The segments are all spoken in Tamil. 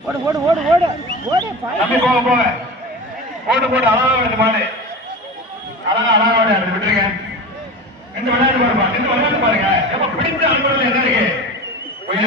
ஓடு ஓடு ஓடு ஓடு. ஓடு தம்பி போக போக போட்டு போட்டு அழகா வருது மாடு அழகா அழகா ஓடு அது விட்டுருங்க. ரெண்டு விளையாட்டு பாருமா ரெண்டு விளையாட்டு பாருங்க. எப்ப பிடிச்ச அனுபவம் என்ன இருக்கு? நீங்க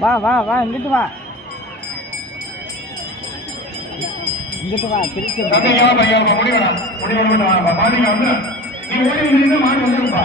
வா வா வா இங்கிட்டு வா. இங்கிட்டு வா திருச்சி. முடிவு முடிவு மாடு வந்துருப்பா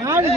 மாடு